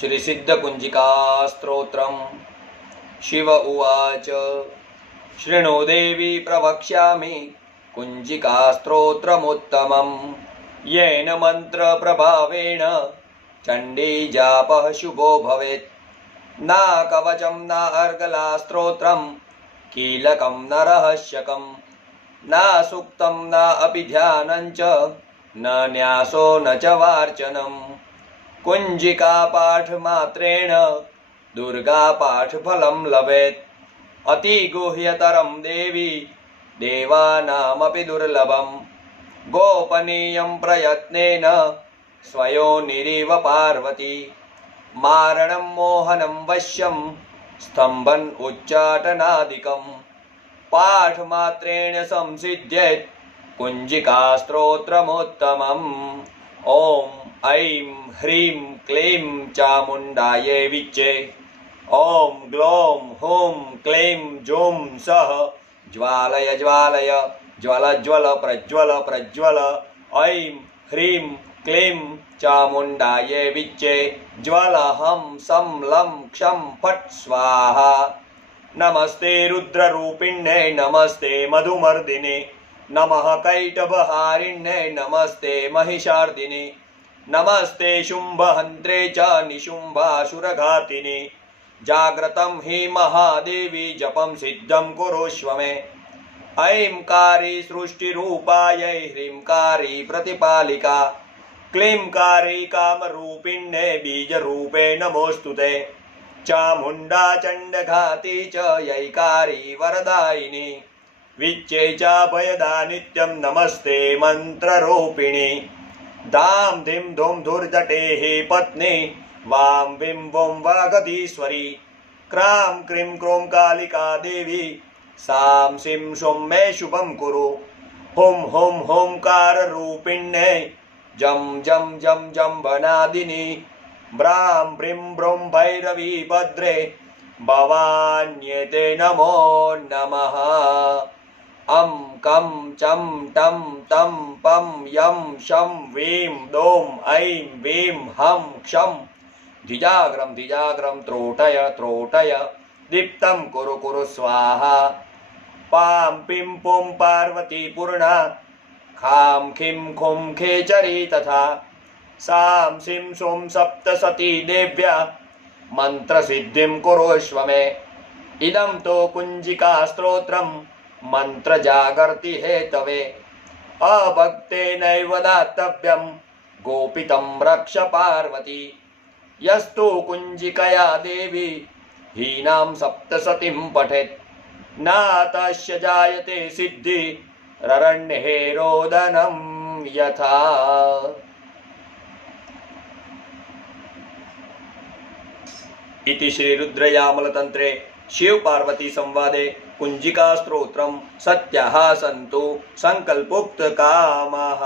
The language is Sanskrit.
श्रीसिद्धकुञ्जिकास्तोत्रम्। शिव उवाच शृणु देवी प्रवक्ष्यामि कुञ्जिकास्तोत्रमुत्तमम्। येन मन्त्रप्रभावेण चण्डीजापः शुभो भवेत्। न कवचं न अर्गलास्तोत्रम् कीलकं न रहस्यकं न सूक्तं न अपि ध्यानं च न न्यासो न च वार्चनम्। कुञ्जिकापाठमात्रेण दुर्गापाठफलं लभेत्। अतिगुह्यतरं देवी देवानामपि दुर्लभम्। गोपनीयं प्रयत्नेन स्वयोनिरिव पार्वती। मारणं मोहनं वश्यं स्तम्भन् उच्चाटनादिकम्। पाठमात्रेण संसिद्ध्येत् कुञ्जिकास्तोत्रमुत्तमम्। ॐ ऐं ह्रीं क्लीं चामुण्डायै विच्चे। ॐ ग्लौं हुं क्लीं जूं सः ज्वालय ज्वालय ज्वल ज्वल प्रज्वल प्रज्वल। ऐं ह्रीं क्लीं चामुण्डायै विच्चे ज्वल हं सं लं क्षं फट् स्वाहा। नमस्ते रुद्ररूपिण्यै नमस्ते मधुमर्दिने नमः कैटभहारिण्यै नमस्ते महिषार्दिने नमस्ते शुम्भहन्त्रे च निशुम्भासुरघातिने। जाग्रतं हि महादेवी जपं सिद्धं कुरुष्व मे। ऐंकारी सृष्टिरूपायै ह्रींकारी प्रतिपालिका क्लींकारी कामरूपिण्यै बीजरूपे नमोऽस्तुते। चामुण्डा चण्डघाती च यैकारी वरदायिनी विच्चे चाभयदा नित्यं नमस्ते मन्त्ररूपिणी। धां धिं धुं धुर्जटेः पत्नी वां विं वों वागधीश्वरी। क्रां क्रीं क्रों कालिका देवी सां सिं सुं मे शुभं कुरु। हुं हुं हुंकाररूपिण्यै जं जं जं जम्बनादिनी। ब्रां ब्रीं ब्रूं भैरवी भद्रे भवान्येते नमो नमः। अं कं चं टं तं पं यं शं वीं दों ऐं वीं हं क्षं द्विजाग्रं द्विजाग्रं त्रोटय त्रोटय दीप्तं कुरु कुरु स्वाहा। पां पिं पुं पार्वती पूर्णा खां खीं खुं खेचरी तथा। सां सिं सुं सप्तसती देव्या मन्त्रसिद्धिं कुरुष्व मे। इदं तो कुञ्जिकास्तोत्रं मन्त्रजागर्ति हेतवे। अभक्तेनैव दातव्यं गोपितं रक्ष पार्वती। यस्तु कुञ्जिकया देवी हीनां सप्तसतीं पठेत् न तस्य जायते सिद्धि ररण्ये रोदनं यथा। इति श्री रुद्रयामलतन्त्रे शिव पार्वती संवादे कुञ्जिकास्तोत्रं सत्याः सन्तु संकल्पोक्त कामाः।